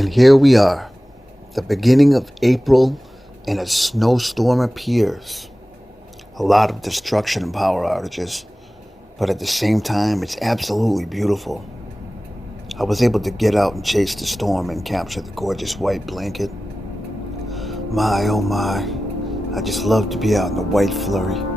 And here we are, the beginning of April, and a snowstorm appears. A lot of destruction and power outages, but at the same time, it's absolutely beautiful. I was able to get out and chase the storm and capture the gorgeous white blanket. My, oh my, I just love to be out in the white flurry.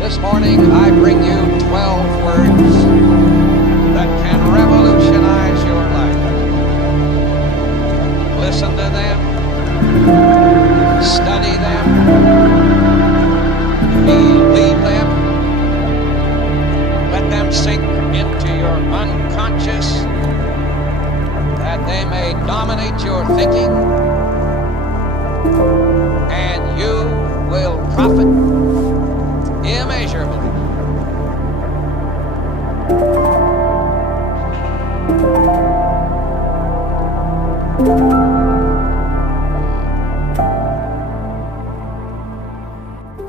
This morning I bring you 12 words that can revolutionize your life. Listen to them, study them, believe them, let them sink into your unconscious, that they may dominate your thinking, and you will profit immeasurably.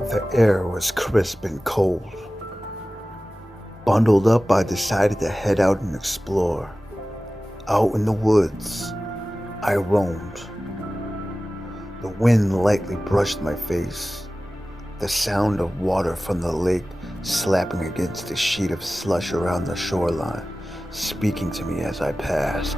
The air was crisp and cold. Bundled up, I decided to head out and explore. Out in the woods, I roamed. The wind lightly brushed my face. The sound of water from the lake slapping against the sheet of slush around the shoreline, speaking to me as I passed.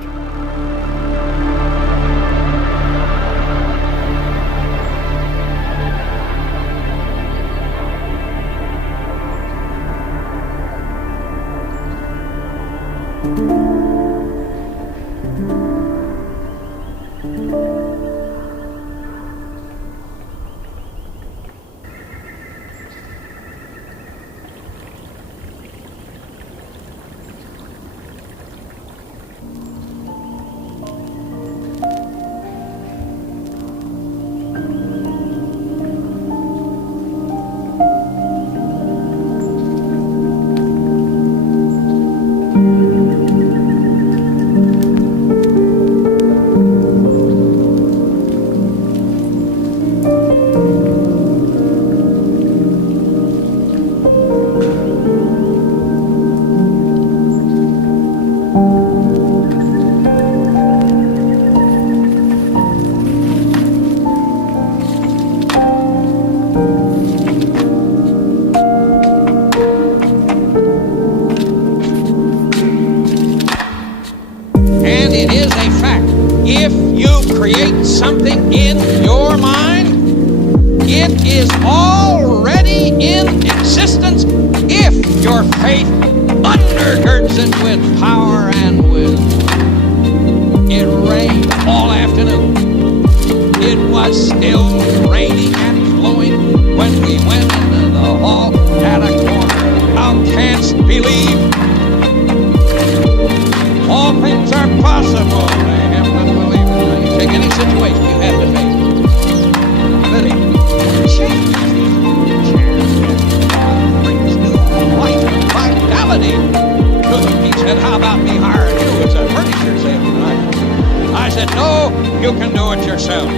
It is a fact. If you create something in your mind, it is already in existence if your faith undergirds it with power and wisdom. It rained all afternoon. It was still raining and flowing when we went into the hall at a corner. Thou canst believe. All things are possible to him that believeth. You take any situation you have to face. Really, change brings new life and vitality to them. He said, how about me hiring you as a furniture salesman? I said, no, you can do it yourself.